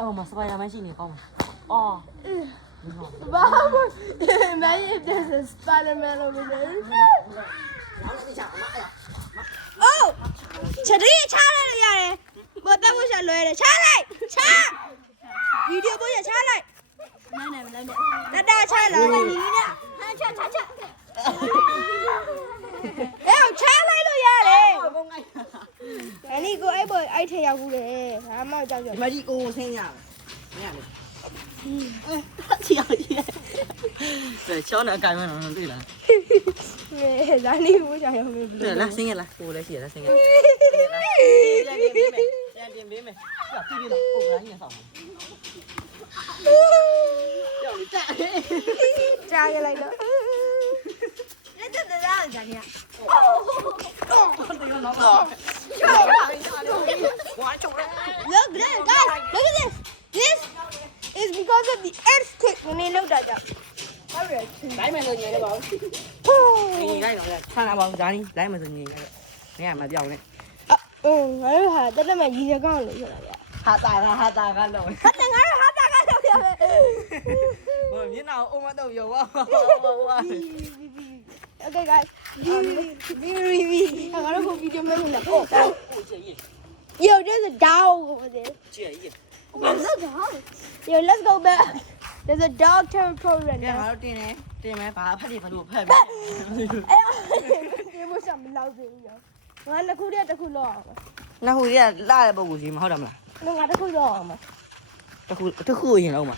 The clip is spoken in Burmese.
အော်မစပိုင်ဒါမန်ရှိနေကောင်းအော် Vamos. Imagine if there's a Spider-Man over there. Oh! ချက်တည်းချလိုက်လို့ရတယ်။ဘောတက်ဖို့ရှာလွယ်တယ်။ချလိုက်။ချ။ဗီဒီယိုပို့ရချလိုက်။နိုင်တယ်မနိုင်နဲ့။တတချလိုက်။ညီနဲ့။ဟာချ။အေးချလိုက်လို့ရတယ်။အဲ့ဒီကိုအဲ့ပေါ်အဲ့ထည့်ရောက်ဘူးလေ။ဘာမှကြောက်ကြ ဒီမကြီးကိုဆင်းရမယ်မရလေချီအောင်ကြီး对ချောင်းနဲ့အကင်မှတော့တွေ့လား ။ဇာနီကိုရှာရောက်မယ်ဘ တွေ့ ယ် လားဆင်းရလားကိုလည်းရှိရလားဆင်းရပြန်ပြင်ပေးမယ်ပြပြတော့ဟုတ်လားညဆောင်ကြောက်လေတက် ကြားရလိုက်တော့ Look, guys, look at this. This is because of the earthquake when they looked at that. လိုက်မယ်ဆိုညီလည်းပါဘူးညီလိုက်တော့ဆန်းလာပါဦးဇာနီလိုက်မယ်ဆိုညီလည်းမရမပြောင်းနဲ့ ငါတို့ဟာတက်တက်မဲ့ရည်ရကောင်းလို့ဆိုတာဗျာ ဟာတာကတော့ ဟာတငါတို့ဟာတာကတော့ဗျာ ဟိုမျက်နှာအုံးမတော့ရောဝါ Okay guys. I'm gonna video make it. Yo, there's a dog over there. ကြည့်ရည် Yo, let's go back. There's a dog territory right ငါ now. တို့တင်မယ်ဘာဖက်တယ်ဘာလို့ဖက် ဒီမို့စမလောက်သေးဘူးရောငါတစ်ခုတည်းတစ်ခုလောက်အောင် နောက်ဟိုရလာတဲ့ပုံကိုကြီးမဟုတ်တယ်မလား ငါတစ်ခုလောက်အောင် တခုရင်လုံးမှာ